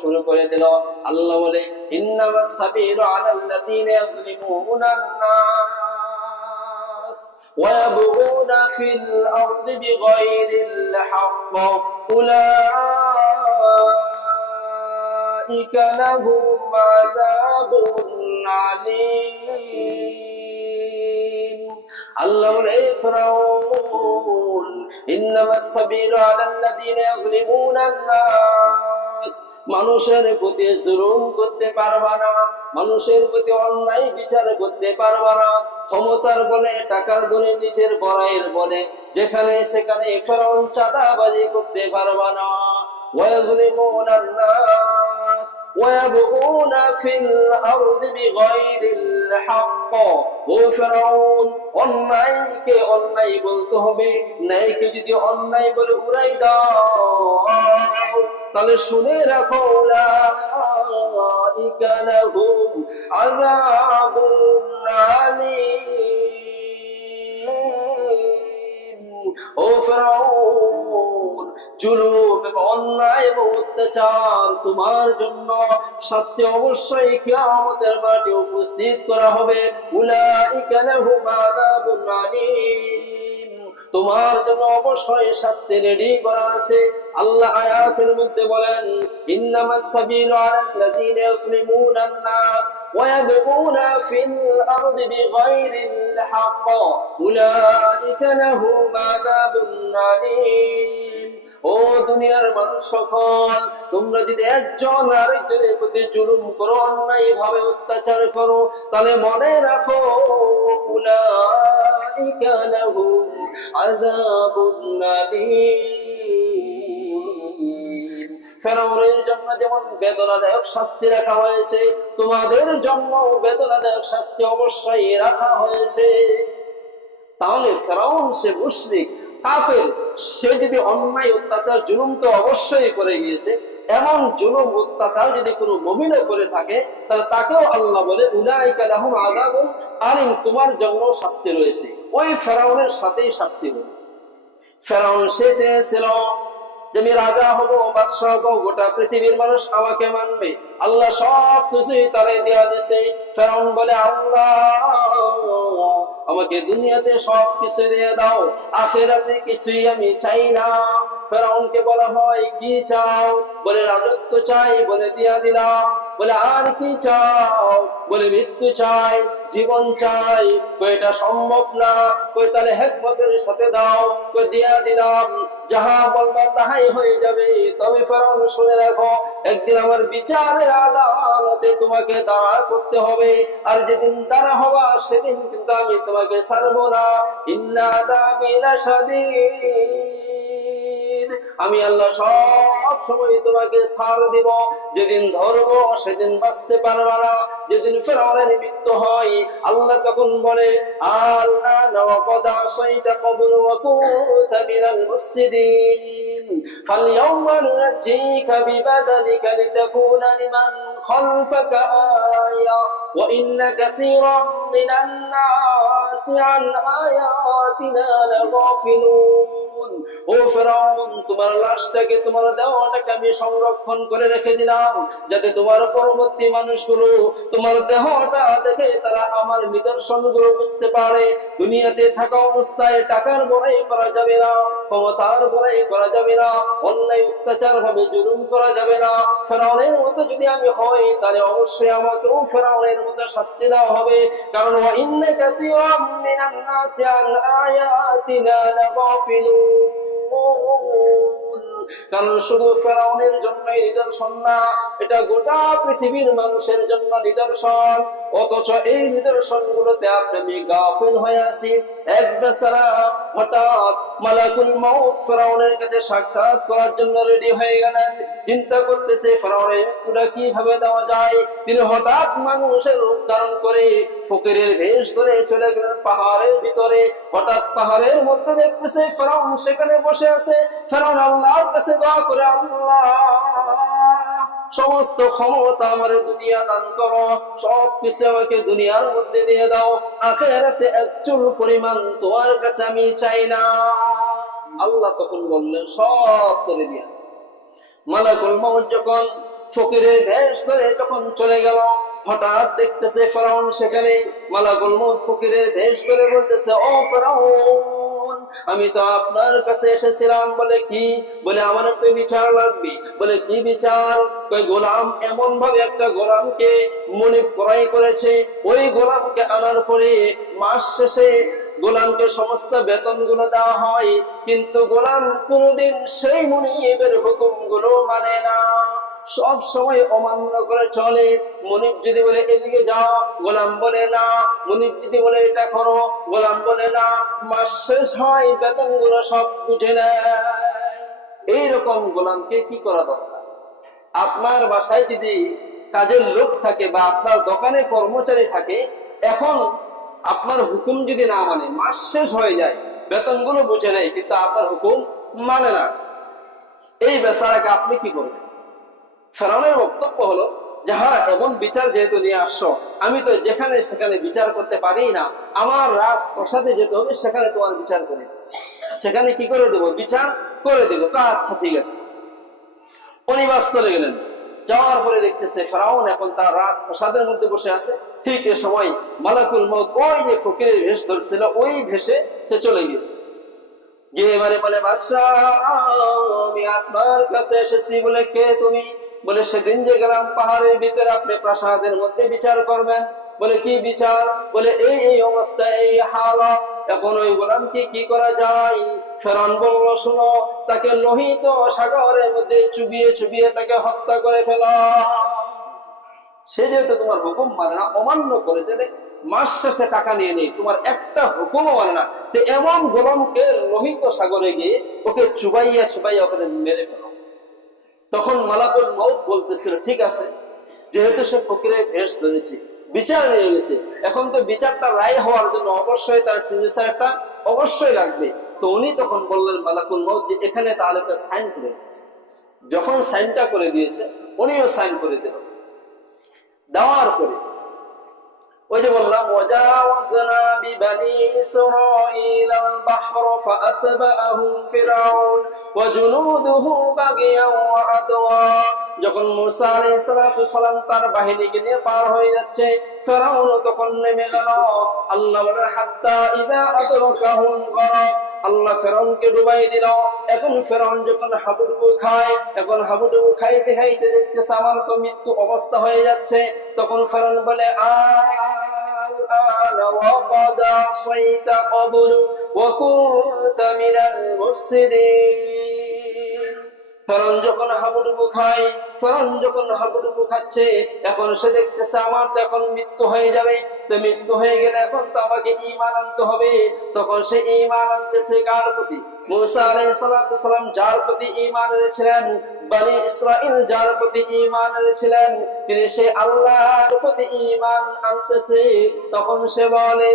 শুরু করে দিল। আল্লাহ বলে ইন্নামাস সাবিলু আলাল্লাযীনা ইয়াযলিমুনান নাস ওয়া ইয়াবগুনা ফিল আরদি বিগাইরিল হক উলাইকা লাহুম আযাবুন আলীম। আল্লাহ বলে ফিরাউন ইন্নামাস সাবিলু আলাল্লাযীনা ইয়াযলিমুনান নাস, মানুষের প্রতি জুলুম করতে পারবা না, মানুষের প্রতি অন্যায় বিচার করতে পারবা না, ক্ষমতার বলে, টাকার বলে, নিজের বড়াইয়ের বলে যেখানে সেখানে ফিরাউন চাঁদাবাজি করতে পারবা না। ওয়ায়াযলিমুনান নাস ওয়ায়াবগুনা ফিল আরদি বিগাইরিল হক। ও ফিরাউন, অন্যায়কে অন্যায় বলতে হবে, ন্যায়কে যদি অন্যায় বলে উড়াই দাও তাহলে শুনে রাখো উলাইকা লাহুম আযাবুন আলীম। ও ফিরাউন, জুলুম এবং অন্যায় এবং অত্যাচার তোমার জন্য শাস্তি অবশ্যই কিয়ামতের মাঠে উপস্থিত করা হবে। উলাইকা লাহুম আযাবুন আলীম, তোমার জন্য অবশ্যই শাস্তি রেডি করা আছে। আল্লাহ আয়াতের মধ্যে বলেন ইন্নামাস সাবিলু আলাল্লাযীনা ইয়াযলিমুনান নাস ওয়া ইয়াবগুনা ফিল আরদি বিগাইরিল হক উলাইকা লাহুম আযাবুন আলীম। ও দুনিয়ার মানুষ সকল, তোমরা যদি একজন আরেকজনের প্রতি জুলুম করো, অন্যায় ভাবে অত্যাচার করো, তাহলে মনে রাখো উলাইকা লাহুম আযাবুন আলীম। ফিরাউনের জন্য যেমন বেদনাদায়ক শাস্তি রাখা হয়েছে, তোমাদের জন্য বেদনাদায়ক শাস্তি অবশ্যই রাখা হয়েছে। তাহলে ফিরাউন সে মুশরিক কাফের, সে যদি অন্যায় অত্যাচার জুলুম তো অবশ্যই করে গিয়েছে, এমন জুলুম অত্যাচার যদি কোনো মুমিনও করে থাকে তাহলে তাকেও আল্লাহ বলে উলাইকা লাহুম আযাবুন আলীম, তোমার জন্য শাস্তি রয়েছে। ওই ফিরাউনের সাথেই শাস্তি হলো। ফিরাউন সে চেয়েছিল যে আমি রাজা হব, বাদশাহ হব, গোটা পৃথিবীর মানুষ আমাকে মানবে। আল্লাহ সব কিছুই তারে দেয়া দিয়েছে। ফিরাউন বলে আল্লাহ আমাকে দুনিয়াতে সব কিছু দিয়ে দাও, আখিরাতে কিছুই আমি চাই না। ফিরাউনকে বলা হয় কি চাও? বলে রাজত্ব চাই, বলে দিয়া দিলাম। বলে আর কি চাও? বলে মৃত্যু চাই, জীবন চাই। এটা সম্ভব না। তাহলে হিকমতের সাথে দাও, দিয়া দিলাম। যাহা বলবা তাহাই হয়ে যাবে। তবে ফিরাউন শুনে রাখো, একদিন আমার বিচারের আদালতে তোমাকে দাঁড়া করতে হবে, আর যেদিন দাঁড়া হবা সেদিন কিন্তু আমি তোমাকে ছাড়বো না। ইন্না আযাবি লাশাদীদ, আমি আল্লাহ সব সময় তোমাকে ছাড় দিব। যেদিন ধরবো সেদিন বাঁচতে পারবা না। যেদিন ফিরাউনের মৃত্যু হয়, আল্লাহ তখন বলে আল্লাহ ওয়াকাদ আসাইতা ক্বাবলু ওয়া কুনতা মিনাল মুফসিদিন ফালইয়াওমা নুনাজ্জিকা বিবাদানিকা লিতাকুনা লিমান খালফাকা আয়া ওয়া ইন্না কাসীরাম মিনান নাসি আন আয়াতিনা লাগাফিলুন। ও ফিরাউন, তোমার লাশটাকে, তোমার দেহটাকে আমি সংরক্ষণ করে রেখে দিলাম, যাতে তোমার পরবর্তী মানুষগুলো তোমার দেহটা দেখে তারা আমার নিদর্শনগুলো বুঝতে পারে। দুনিয়াতে থাকা অবস্থায় টাকার বড়াই করা যাবে না, ক্ষমতার বড়াই করা যাবে না, অন্যায় অত্যাচার ভাবে জুলুম করা যাবে না। ফিরাউনের মতো যদি আমি হই তাহলে অবশ্যই আমাকেও ফিরাউনের মতো শাস্তি দেওয়া হবে। কারণ ওয়া ইন্না কাসীরাম মিনান নাসি আন আয়াতিনা লাগাফিলুন। কারণ শুধু ফিরাউনের জন্যই নিদর্শন না, এটা গোটা পৃথিবীর মানুষের জন্য নিদর্শন। অথচ এই নিদর্শন গুলোতে আপনি গাফিল হয়ে আসি। এক বেচারা হঠাৎ মালাকুল মউত ফিরাউনের কাছে সাক্ষাৎ করার জন্য রেডি হয়ে গেলেন। চিন্তা করতেছে ফিরাউনের মৃত্যুটা কিভাবে দেওয়া যায়। তিনি হঠাৎ মানুষের রূপ ধারণ করে ফকিরের বেশ ধরে চলে গেলেন পাহাড়ের ভিতরে। হঠাৎ পাহাড়ের মধ্যে দেখতেছে ফিরাউন সেখানে বসে আছে। ফিরাউন আল্লাহর কাছে দোয়া করে, আল্লাহ সমস্ত ক্ষমতা আমার দুনিয়া দান করো, সব কিছু আমাকে দুনিয়ার মধ্যে দিয়ে দাও, আখিরাতে এক চুল পরিমাণ তোমার কাছে আমি চাই না। আল্লাহ তখন বললেন সব করে দিয়া। মালাকুল মউত যখন ফকিরের বেশ ধরে যখন চলে গেল, হঠাৎ দেখতেছে ফেরাউন সেখানে। মালাকুল মউত ফকিরের বেশ ধরে বলতেছে, ও ফেরাউন, আমি তো আপনার কাছে এসেছিলাম। বলে কি? বলে আমার একটা বিচার লাগবে। বলে কি বিচার? ওই গোলাম এমন ভাবে একটা গোলামকে মনিব ক্রয় করেছে, ওই গোলামকে আনার পরে মাস শেষে গোলামকে সমস্ত বেতন গুলো দেওয়া হয়, কিন্তু গোলাম কোনদিন সেই মনিবের হুকুম গুলো মানে না, সব সময় অমান্য করে চলে। মনিব যদি বলে এদিকে যাও, গোলাম বলে না। মনিব যদি বলে এটা করো, গোলাম বলে না। মাস শেষ হয়, বেতন গুলো সব বুঝে নেয়। এইরকম গোলামকে কি করা দরকার? আপনার বাসায় যদি কাজের লোক থাকে বা আপনার দোকানে কর্মচারী থাকে, এখন আপনার হুকুম যদি না মানে, মাস শেষ হয়ে যায়, বেতনগুলো বুঝে নেয়, কিন্তু আপনার হুকুম মানে না, এই বেচারাকে আপনি কি করবেন? ফেরাউনের বক্তব্য হলো যে হ্যাঁ, এমন বিচার যেহেতু নিয়ে আসছো, আমি তো যেখানে সেখানে বিচার করতে পারি না, আমার রাজপ্রাসাদে যেতে হবে, সেখানে তোমার বিচার করে, সেখানে কি করে দেবো? বিচার করে দেবো। তো আচ্ছা ঠিক আছে। অনিবাস চলে গেলেন। যাওয়ার পরে দেখতেছে ফেরাউন এখন তার রাজপ্রাসাদের মধ্যে বসে আছে। ঠিক এ সময় মালাকুল মউত ওই যে ফকিরের ভেষ ধরছিল, ওই ভেষে সে চলে গিয়েছে। গিয়ে এবারে বলে, বাদশাহ, আমি আপনার কাছে এসেছি। বলে কে তুমি? বলে সেদিন যে গেলাম পাহাড়ের ভিতরে, আপনি প্রাসাদের মধ্যে বিচার করবেন। বলে কি বিচার? বলে এই এই অবস্থা, এই হালত, এখন ওই গোলামকে কি করা যায়? ফেরাউন বলল, শোনো, তাকে লোহিত সাগরের মধ্যে চুবিয়ে চুবিয়ে তাকে হত্যা করে ফেলা। সে যেহেতু তোমার হুকুম মানে না, অমান্য করে চলে, মাস শেষে টাকা নিয়ে নেই, তোমার একটা হুকুমও মানে না, তো এমন গোলামকে লোহিত সাগরে গিয়ে ওকে চুবাইয়া চুবাইয়া ওখানে মেরে ফেলো। তখন মালাকুল মউত বলতেছিল, ঠিক আছে, যেহেতু সে ফকিরের ভেষ ধরেছে, বিচার নিয়ে গেছে, এখন তো বিচারটা রায় হওয়ার জন্য অবশ্যই তার সিগনেচারটা অবশ্যই লাগবে। তো উনি তখন বললেন মালাকুল মউত যে এখানে তাহলে একটা সাইন করে। যখন সাইনটা করে দিয়েছে, উনিও সাইন করে দিল। দেওয়ার পরে ওই যে বললাম, ওয়াজাওয়াজনা বিবানি ইসরাঈল আল বাহর ফাআতবাআহুম ফিরআউন ওয়া জুনুদুহু বাগিয়ান ওয়া আদওয়া। যখন মূসা আলাইহিস সালাম তার বাহিনীকে নিয়ে পার হয়ে যাচ্ছে, ফিরআউন তখন নেমে গেল। আল্লাহ বলেন, হাত্তা ইযা আদরাকাহুল গরক, আল্লাহ ফেরাউনকে ডুবাই দিল। এখন ফেরাউন যখন হাবুডুবু খায়, এখন হাবুডুবু খাইতে খাইতে দেখতেছে আমার তো মৃত্যু অবস্থা হয়ে যাচ্ছে। তখন ফেরাউন বলে, الآن وقد عصيت قبل وكنت من المفسدين। ফেরাউন যখন হাবুডুবু খায়, ফেরাউন যখন হাবুডুবু খাচ্ছে, এখন সে দেখতেছে আমার তো এখন মৃত্যু হয়ে যাবে, তো মৃত্যু হয়ে গেলে এখন তো আমাকে ঈমান আনতে হবে। তখন সে ঈমান আনতেছে কার প্রতি? মূসা আলাইহিস সালাম যার প্রতি ঈমান এনেছিলেন, বনি ইসরাঈল যার প্রতি ঈমান এনেছিলেন, তিনি সে আল্লাহর প্রতি ঈমান আনতেছে। তখন সে বলে,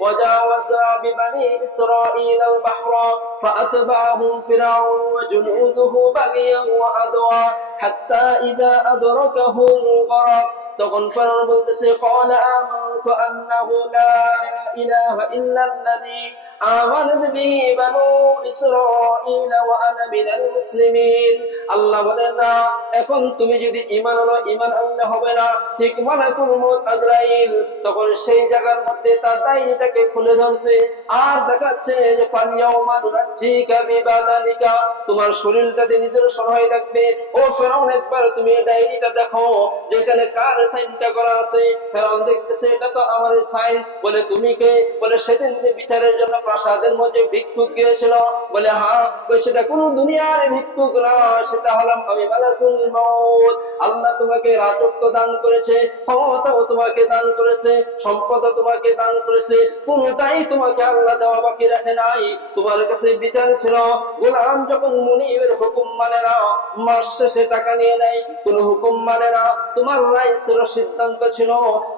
ওয়াজাওয়াজা বিবানি ইসরাঈল আল বাহরা ফাআতবাআহুম ফিরআউন ওয়া জুনুদুহু বাগিয়ান ওয়া আদওয়া হাত্তা ইযা আদরাকাহুল গরক। তখন ফেরাউন বলতেছে, ক্বালা আমানতু আন্নাহু লা ইলাহা ইল্লাল্লাযী আমানাত বিহি বানু ইসরাঈল ওয়া আনা মিনাল মুসলিমিন। আল্লাহ বলেন, না, এখন তুমি যদি ঈমান আনো, ঈমান আনলে হবে না। ঠিক মালাকুল মউত আজরাইল তখন সেই জায়গার মধ্যে তার ডায়েরিটাকে খুলে ধরছে, আর দেখাচ্ছে যে ফালিয়াউমা নুনাজ্জিকা বিবাদানিকা, তোমার শরীরটাতে নিদর্শন হয়ে থাকবে। ও ফেরাউন, একবার তুমি এই ডায়েরিটা দেখো, যেখানে কার সাইনটা করা আছে। ফেরাউন দেখতেছে এটা তো আমার সাইন। বলে তুমি কে? বলে সেদিন যে বিচারের জন্য প্রাসাদের মধ্যে ভিক্ষুক গিয়েছিল। বলে হ্যাঁ। সেটা কোন দুনিয়ার ভিক্ষুক না, সেটা হলাম আমি মালাকুল মউত। আল্লাহ তোমাকে রাজত্ব দান করেছে, ক্ষমতাও তোমাকে দান করেছে, সম্পদও তোমাকে দান করেছে, কোনটাই তোমাকে আল্লাহ দেওয়া বাকি রাখে নাই। তোমার কাছে বিচার ছিল, গোলাম যখন মুনিবের হুকুম মানে না, মাস শেষে টাকা নিয়ে নেয়, কোন হুকুম মানে না, তোমার রায় ছিল, সিদ্ধান্ত ছিল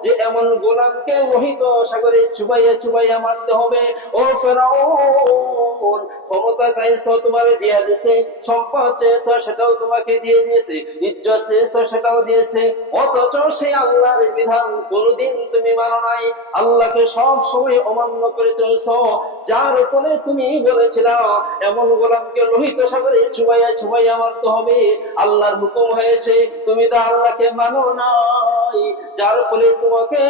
যে এমন গোলামকে লোহিত সাগরে চুবাইয়া চুবাইয়া মারতে হবে। ও ফেরাউন, ক্ষমতা চাইছো, তোমার দিয়া দিয়েছে, সম্পদ চেয়েছো, সেটাও তোমাকে দিয়ে দিয়েছে, ইজ্জত চেয়েছো, সেটাও দিয়েছে, অথচ সেই আল্লাহর বিধান কোনদিন তুমি মানো নাই, আল্লাহকে সব সময় অমান্য করে চলছো, যার ফলে তুমি বলেছিলা এমন গোলামকে লোহিত সাগরে চুবাইয়া চুবাইয়া মারতে হবে। আল্লাহর হুকুম হয়েছে, তুমি তা তোমরা আল্লাহকে মানো নাই, যার ফলে তোমাকে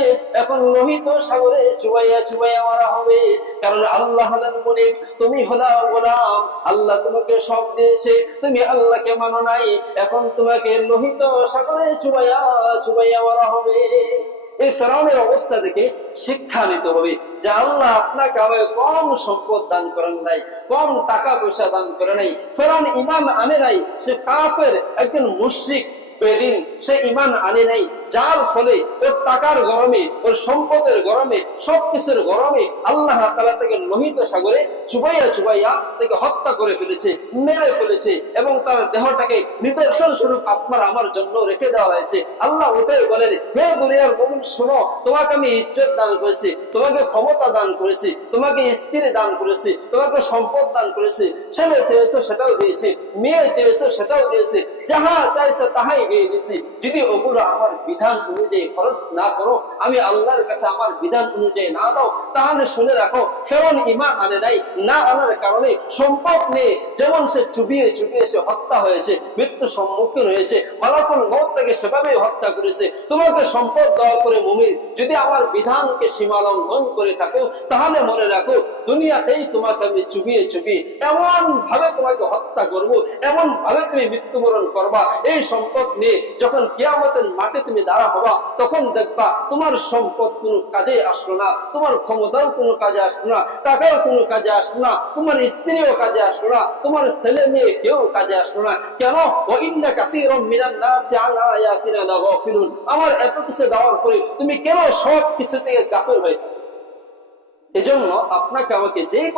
এখন লোহিত সাগরে চুবাইয়া চুবাইয়া মারা হবে। কারণ আল্লাহ হলেন মুনিব, তুমি হলা গোলাম। আল্লাহ তোমাকে সব দিয়েছে, তুমি আল্লাহকে মানো নাই, এখন তোমাকে লোহিত সাগরে চুবাইয়া চুবাইয়া মারা হবে। এই ফেরাউনের অবস্থা থেকে শিক্ষা নিতে হবে যে আল্লাহ আপনাকে আমাকে কম সম্পদ দান করেন নাই, কম টাকা পয়সা দান করে নাই। ফেরাউন ঈমান আনে নাই, সে কাফের একজন মুশরিক বেদিন, সে ঈমান আনে নাই, যার ফলে ওর টাকার গরমে, ওর সম্পদের গরমে, সবকিছুর গরমে আল্লাহ তাআলা তাকে লোহিত সাগরে চুবাইয়া চুবাইয়া তাকে হত্যা করে ফেলেছে, মেরে ফেলেছে, এবং তার দেহটাকে নিদর্শন স্বরূপ আপনার আমার জন্য রেখে দেওয়া হয়েছে। আল্লাহ ওটাই বলেন, হে দুনিয়ার মুমিন শোনো, তোমাকে আমি ইজ্জত দান করেছি, তোমাকে ক্ষমতা দান করেছি, তোমাকে স্ত্রী দান করেছি, তোমাকে সম্পদ দান করেছি, ছেলে চেয়েছো সেটাও দিয়েছি, মেয়ে চেয়েছো সেটাও দিয়েছি, যাহা চাইছো তাহাই দিয়ে দিয়েছি। যদি ওগুলো আমার বিধান অনুযায়ী খরচ না করো, আমি আল্লাহর কাছে আমার বিধান অনুযায়ী না দাও, তাহলে শুনে রাখো ফেরাউন ঈমান আনে নাই, না আনার কারণে সম্পদ নিয়ে যেমন সে চুবিয়ে চুবিয়ে সে হত্যা হয়েছে, মৃত্যু সম্মুখীন হয়েছে, মালাকুল মউত তাকে সেভাবে হত্যা করেছে। তোমাকে সম্পদ দেওয়ার পরে মুমিন যদি আমার বিধানকে সীমা লঙ্ঘন করে থাকো, তাহলে মনে রাখো দুনিয়াতেই তোমাকে আমি চুবিয়ে চুবিয়ে এমন ভাবে তোমাকে হত্যা করব, এমন ভাবে তুমি মৃত্যুবরণ করবা। এই সম্পদ নিয়ে যখন কিয়ামতের মাঠে তুমি দাঁড়া হবা, তখন দেখবা তোমার সম্পদ কোনো কাজে আসলো না, তোমার ক্ষমতাও কোনো কাজে আসলো না, টাকাও কোনো কাজে আসলো না, তোমার স্ত্রীও কাজে আসলো না, তোমার ছেলে মেয়ে কেউ কাজে আসলো না। কেন? ওয়া ইন্না কাসীরাম মিনান নাসি আন আয়াতিনা লাগাফিলুন। আমার এত কিছু দেওয়ার পরে তুমি কেন সব কিছু থেকে গাফিল হয়ে থাকো? এজন্য আপনাকে আমাকে যেই